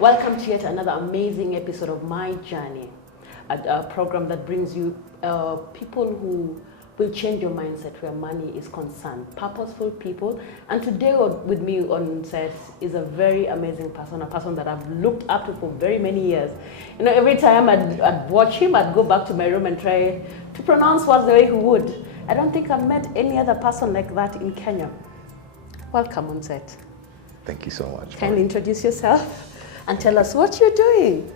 Welcome to yet another amazing episode of My Journey, a program that brings you people who will change your mindset where money is concerned, purposeful people. And today with me on set is a very amazing person, a person that I've looked up to for very many years. You know, every time I'd watch him, I'd go back to my room and try to pronounce words the way he would. I don't think I've met any other person like that in Kenya. Welcome on set. Thank you so much. Kindly introduce yourself and tell us what you're doing.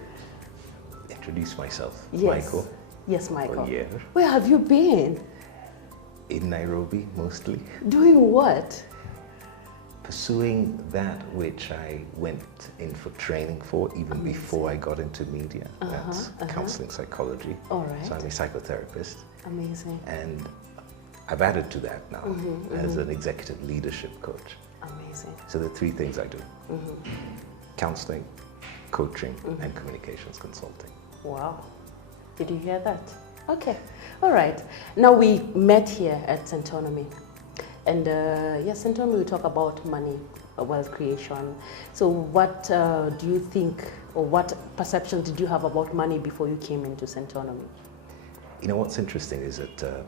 Introduce myself. Yes. Michael. Yes, Michael. Oyier. Where have you been? In Nairobi, mostly. Doing what? Pursuing that which I went in for training for even before I got into media. That's counseling psychology. All right. So I'm a psychotherapist. Amazing. And I've added to that now as an executive leadership coach. Amazing. So the three things I do. Counseling, coaching, and communications consulting. Wow. Did you hear that? Okay. All right. Now we met here at Centonomy. And yes, Centonomy, we talk about money, wealth creation. So what do you think, or what perception did you have about money before you came into Centonomy? You know, what's interesting is that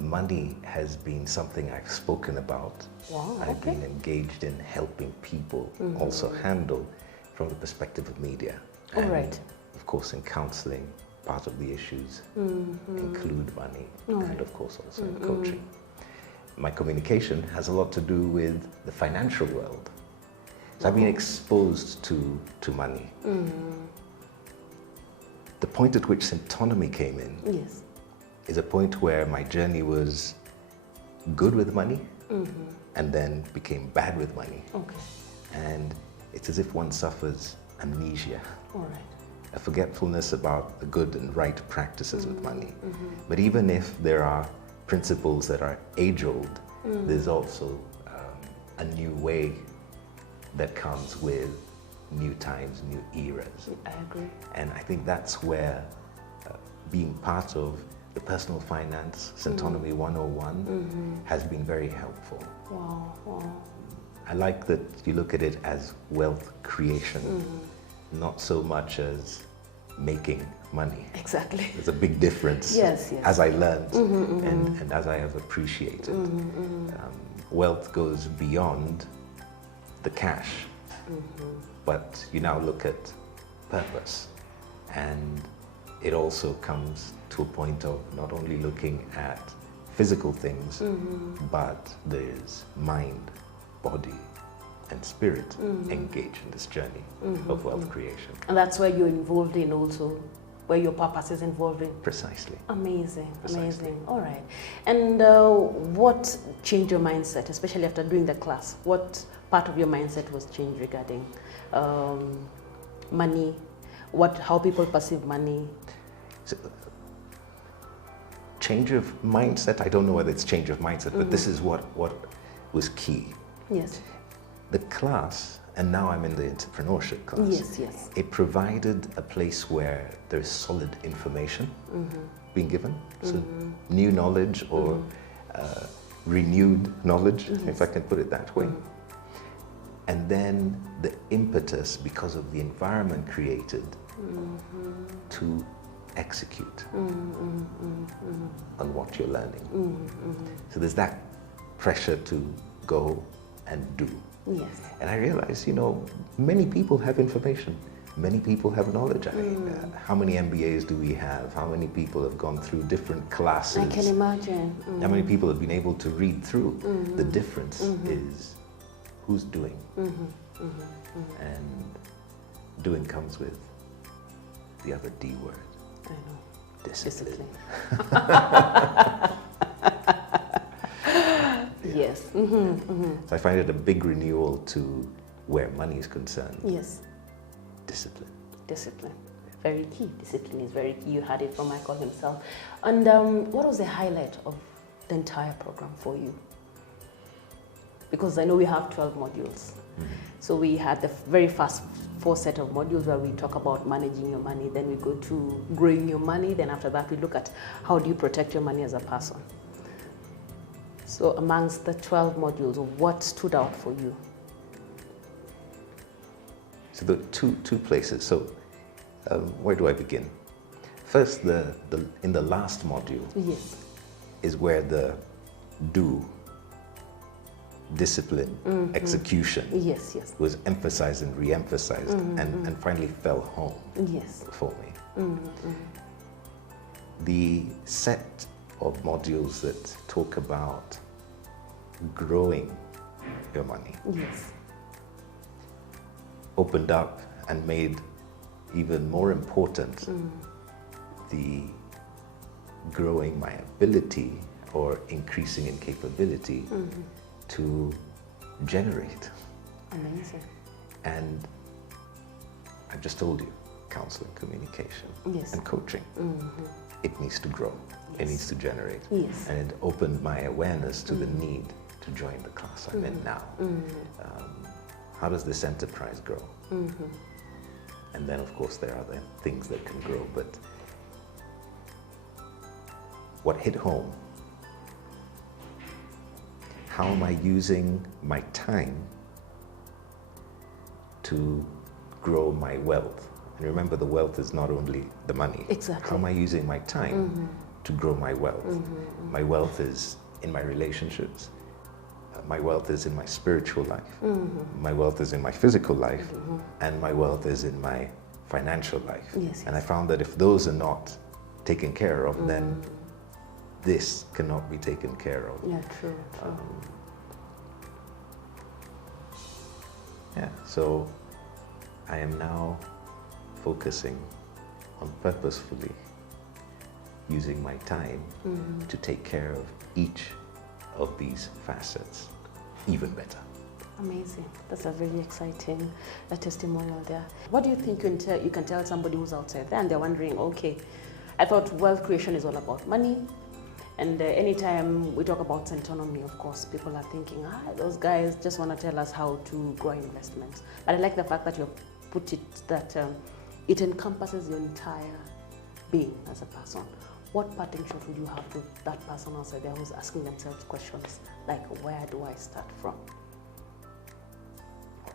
money has been something I've spoken about. Wow, I've been engaged in helping people also handle from the perspective of media. All And right. of course, in counseling, part of the issues include money, and of course also in coaching. My communication has a lot to do with the financial world. So I've been exposed to money. The point at which Centonomy came in Yes. is a point where my journey was good with money and then became bad with money. Okay. And it's as if one suffers amnesia, All right. a forgetfulness about the good and right practices with money. But even if there are principles that are age-old, there's also a new way that comes with new times, new eras. I agree. And I think that's where being part of the personal finance, Centonomy 101, has been very helpful. Wow. Wow. I like that you look at it as wealth creation, not so much as making money. Exactly. There's a big difference. Yes, yes. As I learned and as I have appreciated. Wealth goes beyond the cash, but you now look at purpose, and it also comes to a point of not only looking at physical things, but there's mind, body, and spirit engaged in this journey of wealth creation. And that's where you're involved in also, where your purpose is involved in. Precisely. Amazing, Precisely. amazing. All right. And what changed your mindset, especially after doing the class? What part of your mindset was changed regarding money? How people perceive money? So, change of mindset, I don't know whether it's change of mindset, but this is what was key. Yes. The class, and now I'm in the entrepreneurship class. Yes, yes. It provided a place where there's solid information being given, so new knowledge or renewed knowledge, if I can put it that way. And then the impetus, because of the environment created, to execute on what you're learning. So there's that pressure to go and do. Yes. And I realized, you know, many people have information. Many people have knowledge. I mean, how many MBAs do we have? How many people have gone through different classes? I can imagine. How many people have been able to read through? The difference is who's doing. And doing comes with the other D word. I know. Discipline. Yes. So I find it a big renewal to where money is concerned. Yes. Discipline. Discipline. Very key. Discipline is very key. You had it from Michael himself. And what was the highlight of the entire program for you? Because I know we have 12 modules. So we had the very first 4 set of modules where we talk about managing your money. Then we go to growing your money. Then after that, we look at how do you protect your money as a person. So amongst the 12 modules, what stood out for you? So the two places. So where do I begin? First, in the last module, yes, is where the do, discipline, execution yes, was emphasized and re-emphasized and finally fell home yes, for me. The set of modules that talk about growing your money yes, opened up and made even more important the growing my ability or increasing in capability to generate. Amazing. And I just told you, counseling, communication, Yes. and coaching. It needs to grow. It Yes. needs to generate. Yes. And it opened my awareness to the need to join the class I'm in now. How does this enterprise grow? And then, of course, there are other things that can grow, but what hit home, how am I using my time to grow my wealth? And remember, the wealth is not only the money. Exactly. How am I using my time to grow my wealth? My wealth is in my relationships. My wealth is in my spiritual life. My wealth is in my physical life. And my wealth is in my financial life. Yes, And I found that if those are not taken care of, then this cannot be taken care of. Yeah, true. Yeah, so I am now focusing on purposefully using my time to take care of each of these facets even better. Amazing. That's a very exciting testimonial there. What do you think you can tell somebody who's outside there and they're wondering, okay, I thought wealth creation is all about money. And anytime we talk about Centonomy, of course, people are thinking, those guys just want to tell us how to grow investments. But I like the fact that you put it that it encompasses your entire being as a person. What parting shot would you have with that person outside there who's asking themselves questions like, where do I start from?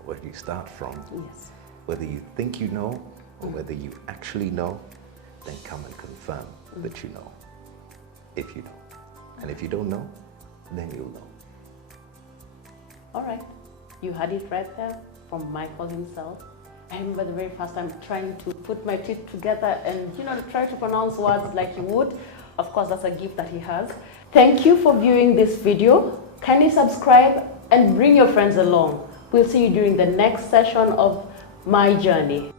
Where do you start from? Yes. Whether you think you know or whether you actually know, then come and confirm that you know, if you know. And if you don't know, then you'll know. All right. You had it right there from Michael himself. I remember the very first time trying to put my teeth together and, try to pronounce words like he would. Of course, that's a gift that he has. Thank you for viewing this video. Kindly subscribe and bring your friends along. We'll see you during the next session of My Journey.